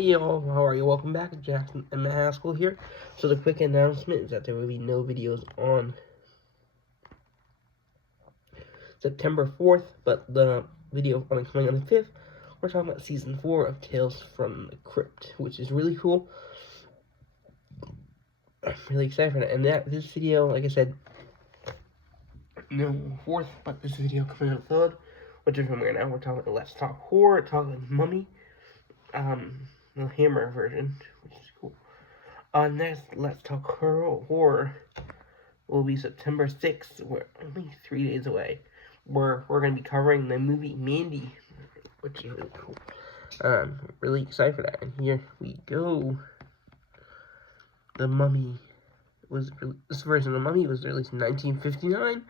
Hey y'all, how are you? Welcome back. Jackson and Haskell here. So the quick announcement is that there will be no videos on September 4th, but the video coming on the 5th, we're talking about Season 4 of Tales from the Crypt, which is really cool. I'm really excited for that. And this video, like I said, no 4th, but this video coming out 3rd, which is from right now. We're talking about Let's Talk Horror, talking Mummy, the Hammer version, which is cool. Next, Let's Talk Horror will be September 6th. We're only 3 days away. We're going to be covering the movie Mandy, which is really cool. Really excited for that. And here we go. The Mummy this version of The Mummy was released in 1959.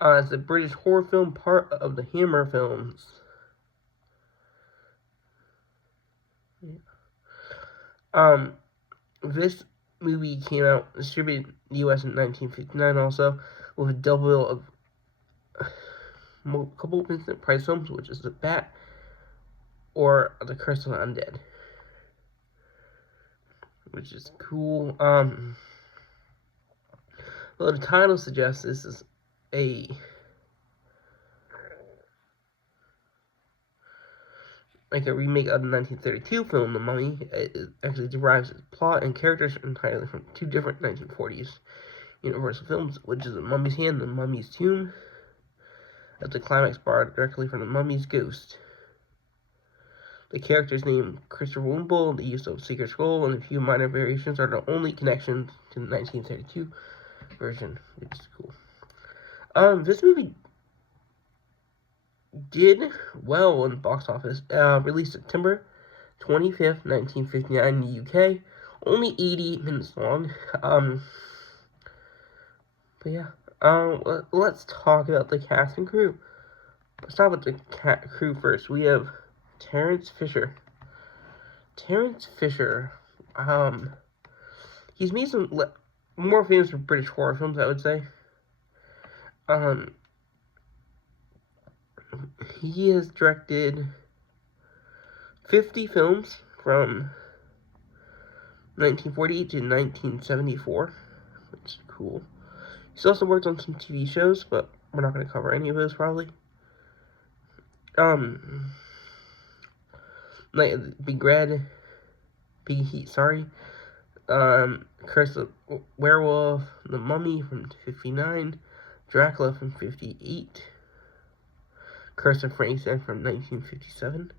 It's a British horror film, part of the Hammer films. Yeah. This movie came out, distributed in the U.S. in 1959 also, with a double bill of a couple of Vincent Price films, which is The Bat or The Curse of the Undead, which is cool. Well, the title suggests this is like a remake of the 1932 film, The Mummy. It actually derives its plot and characters entirely from two different 1940s Universal films, which is The Mummy's Hand and The Mummy's Tomb, as the climax borrowed directly from The Mummy's Ghost. The characters named Christopher Wimble, the use of Secret Scroll, and a few minor variations are the only connections to the 1932 version, which is cool. This movie did well in the box office. Released September 25th, 1959 in the UK. Only 80 minutes long. But yeah. Let's talk about the cast and crew. Let's talk about the crew first. We have Terence Fisher. Terence Fisher. He's made some more famous for British horror films, I would say. He has directed 50 films from 1948 to 1974, which is cool. He's also worked on some TV shows, but we're not going to cover any of those, probably. Like Big Heat, Curse of Werewolf, The Mummy from 59, Dracula from 58, Curse of Frankenstein from 1957.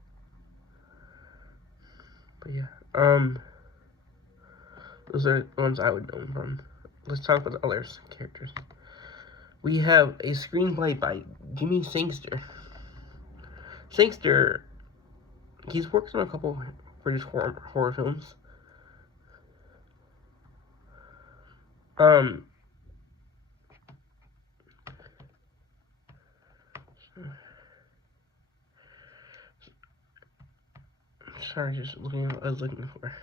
But yeah, those are the ones I would know him from. Let's talk about the other characters. We have a screenplay by Jimmy Sangster. Sangster, he's worked on a couple British horror films. Sorry, just looking at what I was looking for.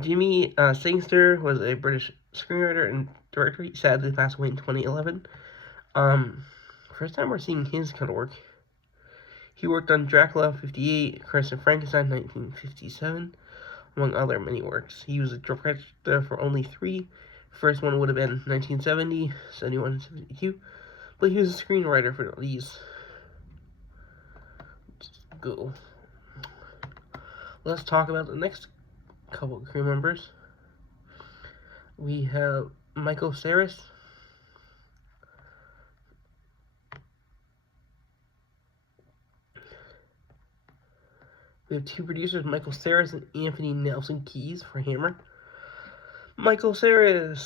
Jimmy Sangster was a British screenwriter and director. He sadly passed away in 2011. First time we're seeing his kind of work. He worked on Dracula 58, Curse of Frankenstein 1957, among other many works. He was a director for only 3. First one would have been 1970, 71, and 72. But he was a screenwriter for these. Just go. Let's talk about the next couple of crew members. We have Michael Cera. We have 2 producers, Michael Cera and Anthony Nelson Keys for Hammer. Michael Cera,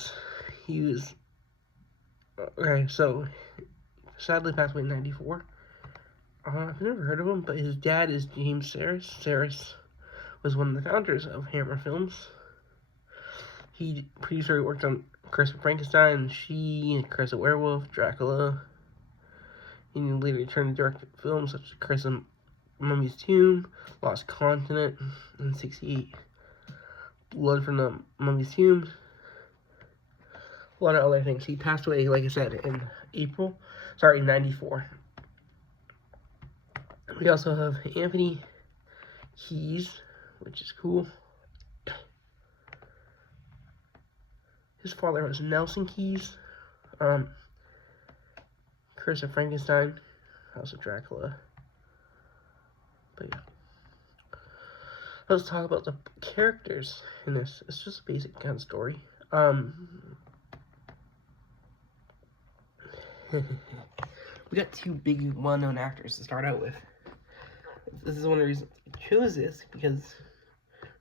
he was... Okay, so, sadly passed away in 94. I've never heard of him, but his dad is James Cera. Cera was one of the founders of Hammer Films. He previously worked on Curse of Frankenstein, She, Curse of Werewolf, Dracula. He later turned to direct films such as Curse of Mummy's Tomb, Lost Continent in 68, Blood from the Mummy's Tomb, a lot of other things. He passed away, like I said, in '94. We also have Anthony Kiedis, which is cool. His father was Nelson Kiedis. Curse of Frankenstein, House of Dracula. But yeah. Let's talk about the characters in this. It's just a basic kind of story. We got two big, well-known actors to start out with. This is one of the reasons I chose this, because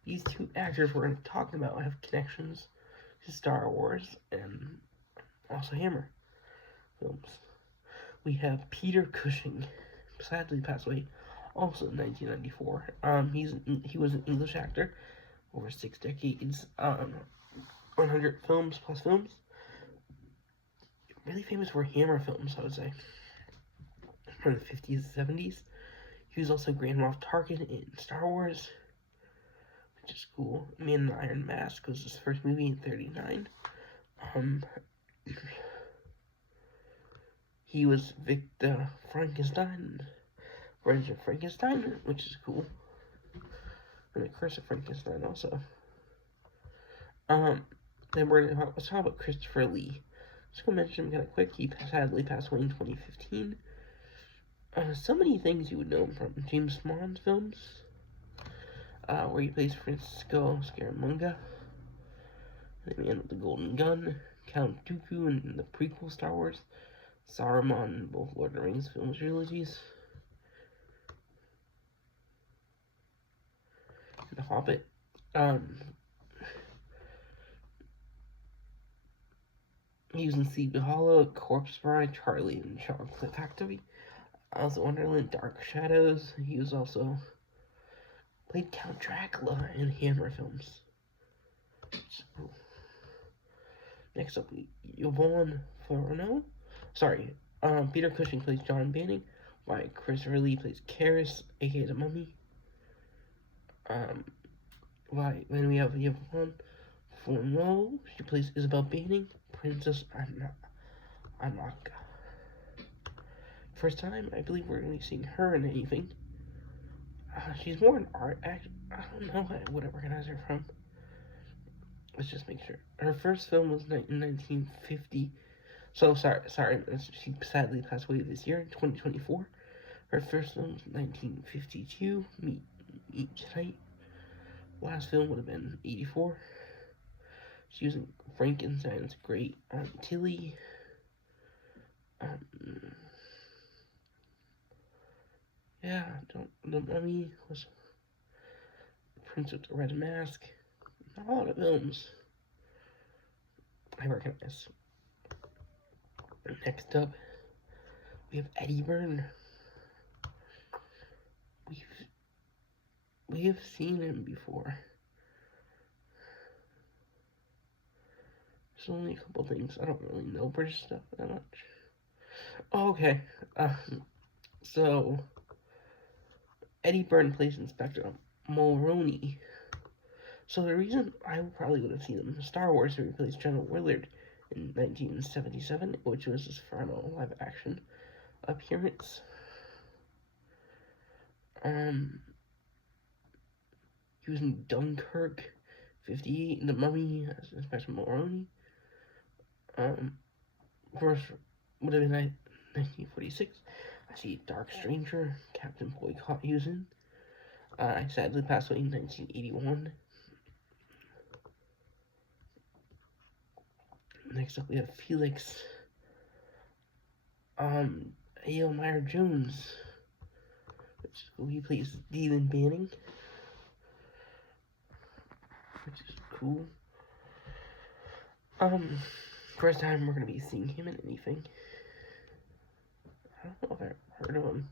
these two actors we're talking about have connections to Star Wars and also Hammer films. We have Peter Cushing, sadly passed away, also in 1994. He was an English actor over 6 decades, 100 films plus films. Really famous for Hammer films, I would say, from the 50s and 70s. He was also Grand Moff Tarkin in Star Wars, which is cool. Man in the Iron Mask was his first movie in 1939. He was Victor Frankenstein, Revenge of Frankenstein, which is cool. And the Curse of Frankenstein also. Then let's talk about Christopher Lee. Just gonna mention him kind of quick. He sadly passed away in 2015. So many things you would know him from James Bond films, where he plays Francisco Scaramanga, the Man with the Golden Gun, Count Dooku in the prequel Star Wars, Saruman in both Lord of the Rings film trilogies, and The Hobbit. He was in Sleepy Hollow, Corpse Bride, Charlie and the Chocolate Factory, Alice in Wonderland, Dark Shadows. He was also played Count Dracula in Hammer films. Cool. Next up, Yvonne Furno. Peter Cushing plays John Banning, while Christopher Lee plays Karis, aka the Mummy. Then we have Yvonne Furno. She plays Isabel Banning, Princess Anaka. First time, I believe we're going to be seeing her in anything. She's more an art actor. I don't know what I would recognize her from. Let's just make sure. Her first film was in 1950. So, sorry, she sadly passed away this year, in 2024. Her first film was 1952, Meet Tonight. Last film would have been 84. She was in Frankenstein's Great Aunt Tilly. The Mummy was Prince with the Red Mask. Not a lot of films I recognize. Next up, we have Eddie Byrne. We have seen him before. There's only a couple things. I don't really know British stuff that much. Oh, okay. So Eddie Byrne plays Inspector Mulroney. So the reason I probably would have seen him in Star Wars, where he plays General Willard in 1977, which was his final live-action appearance. He was in Dunkirk, 58, in The Mummy as Inspector Mulroney. First would have been 1946. I see Dark Stranger, Captain Boycott he was in. I sadly passed away in 1981. Next up we have Felix Aylmire Jones, which he plays Stephen Banning, which is cool. First time we're gonna be seeing him in anything. I don't know if I've heard of him.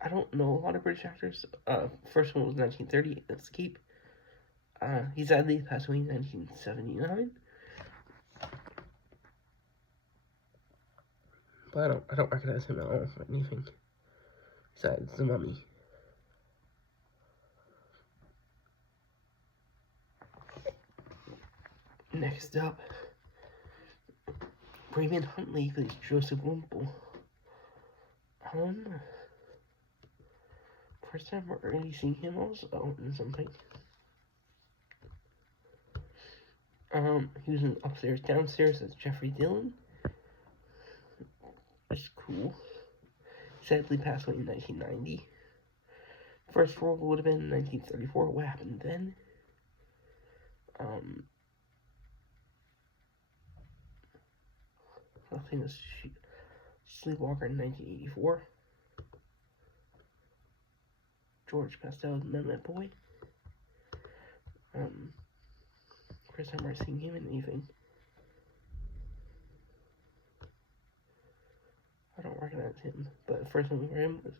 I don't know a lot of British actors. First one was 1930, Escape. He sadly passed away in 1979. But I don't recognize him at all or anything besides The Mummy. Next up, Raymond Huntley plays Joseph Wimple. First time we're already seeing him also in something. He was in Upstairs, Downstairs as Jeffrey Dillon. That's cool. Sadly passed away in 1990. First role would have been in 1934. What happened then? Nothing was Sleepwalker in 1984. George Pastel's Mehmet Boy. First time we're seeing him in anything. I don't recognize him, but the first one for him was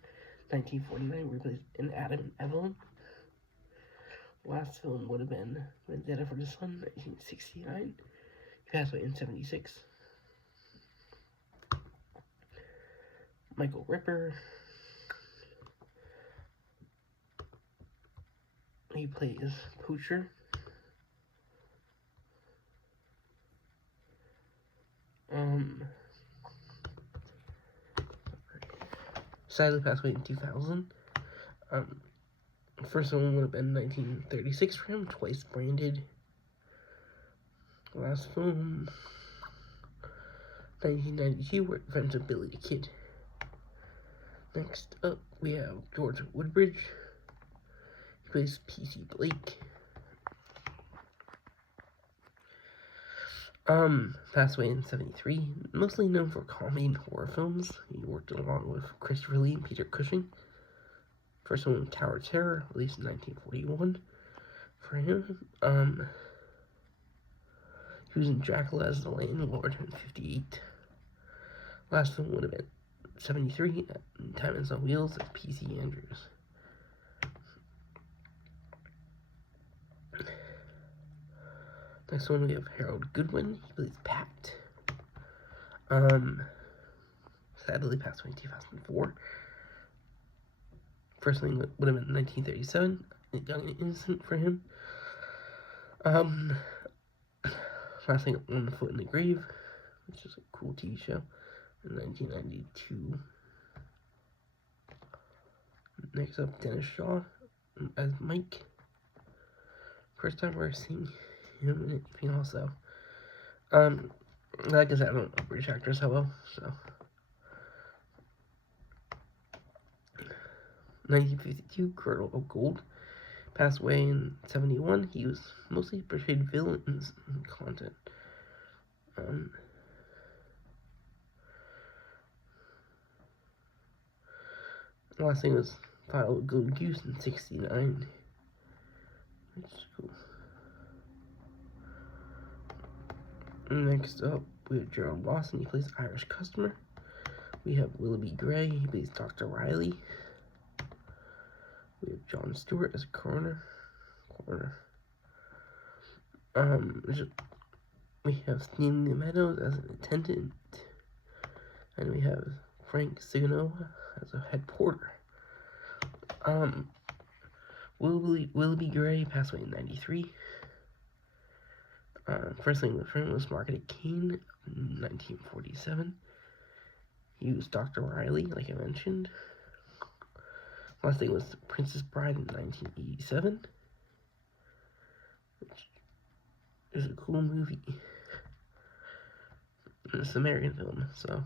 1949, where he plays in Adam and Evelyn. Last film would have been Vendetta for the Sun, 1969. He passed away in 76. Michael Ripper. He plays Poocher. Sadly passed away in 2000. First one would have been 1936 for him, twice branded. Last film, 1992, where Adventures of Billy the Kid. Next up, we have George Woodbridge. He plays P.C. Blake. Passed away in 73, mostly known for comedy and horror films. He worked along with Christopher Lee and Peter Cushing. First one, Tower of Terror, released in 1941 for him. He was in Dracula as the Landlord in 58. Last film would have been 73, Time is on Wheels as P.C. Andrews. Next one, we have Harold Goodwin. He plays Pat. Sadly passed away in 2004. First thing would have been 1937, Young and Innocent for him. Last thing, One Foot in the Grave, which is a cool TV show, in 1992. Next up, Dennis Shaw as Mike. First time we're seeing him in anything also. Like I said, I don't know British actors so well, so. 1952, Colonel O'Gold passed away in 71. He was mostly portrayed villains in content. The last thing was Final Golden Goose in 69. Which is cool. Next up, we have Gerald Lawson. He plays Irish Customer. We have Willoughby Gray. He plays Dr. Riley. We have John Stewart as a coroner. We have Stanley Meadows as an attendant. And we have Frank Sigonova as a head porter. Willoughby Gray passed away in 93. First thing with him was Margaret Kane in 1947. He was Dr. Riley, like I mentioned. Last thing was Princess Bride in 1987, which is a cool movie. It's an American film, so.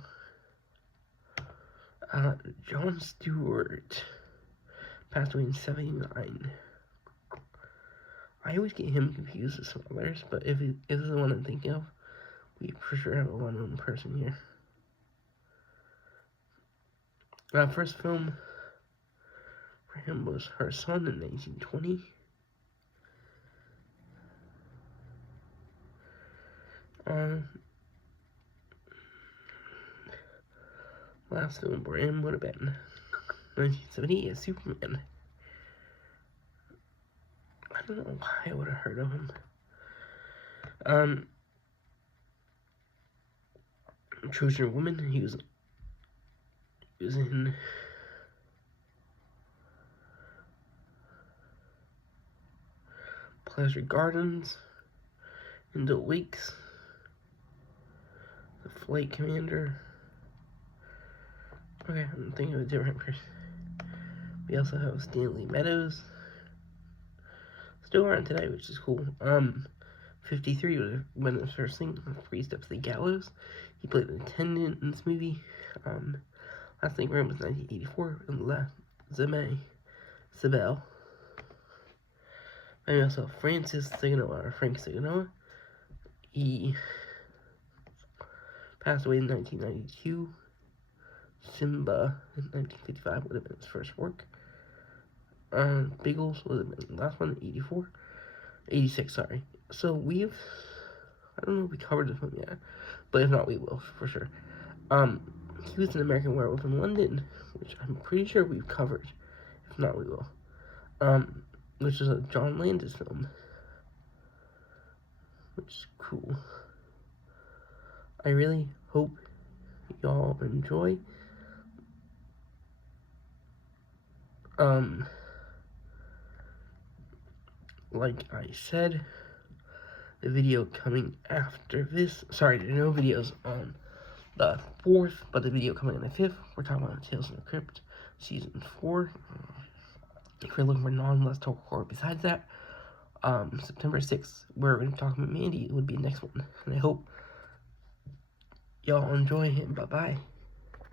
John Stewart passed away in 79. I always get him confused with some others, but if this is the one I'm thinking of, we for sure have a well-known person here. First film for him was Her Son in 1920. Last film for him would have been 1978 as Superman. I don't know why I would have heard of him. Trojan Woman, he was in Pleasure Gardens, Into Weeks, The Flight Commander. Okay, I'm thinking of a different person. We also have Stanley Meadows. Still around today, which is cool. 53 was when it was first thing, 3 Steps to the Gallows. He played an attendant in this movie. Last thing for him was 1984, and La Zeme Sibel. And also Francis Siganoa, or Frank Siganoa. He passed away in 1992. Simba in 1955 would have been his first work. Biggles would have been the last one, 86, sorry. So I don't know if we covered this one yet, but if not, we will, for sure. He was an American Werewolf in London, which I'm pretty sure we've covered. If not, we will. Which is a John Landis film, which is cool. I really hope y'all enjoy. Like I said, the video coming after this, sorry, there are no videos on the 4th, but the video coming on the 5th, we're talking about Tales from the Crypt, Season 4. If you're looking for non-Let's Talk Horror besides that, September 6th, we're going to talk about Mandy, it would be the next one. And I hope y'all enjoy him. Bye-bye.